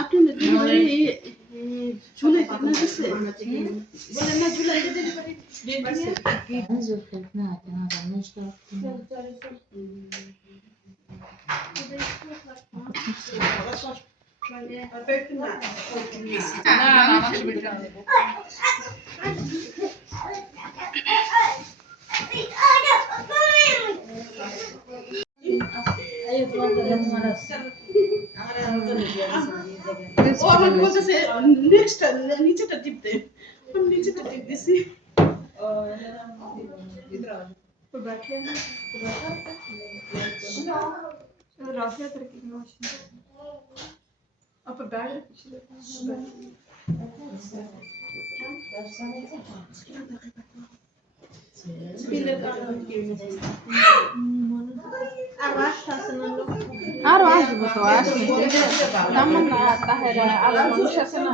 আপনাদের ডেলিভারি জুলাইতে না দিছে বলেন না জুলাইতে ডেলিভারি ডেট দিছে ও আমাকে বলতেছে নেক্সট নিচেটা টিপতে আমি নিচেটা টিপ দিছি तो बैठे हैं राफिया तरह की मशीन अब बैठ আর আসবো তো আসলে তেমন না তাহেরা আর মানুষ আছে না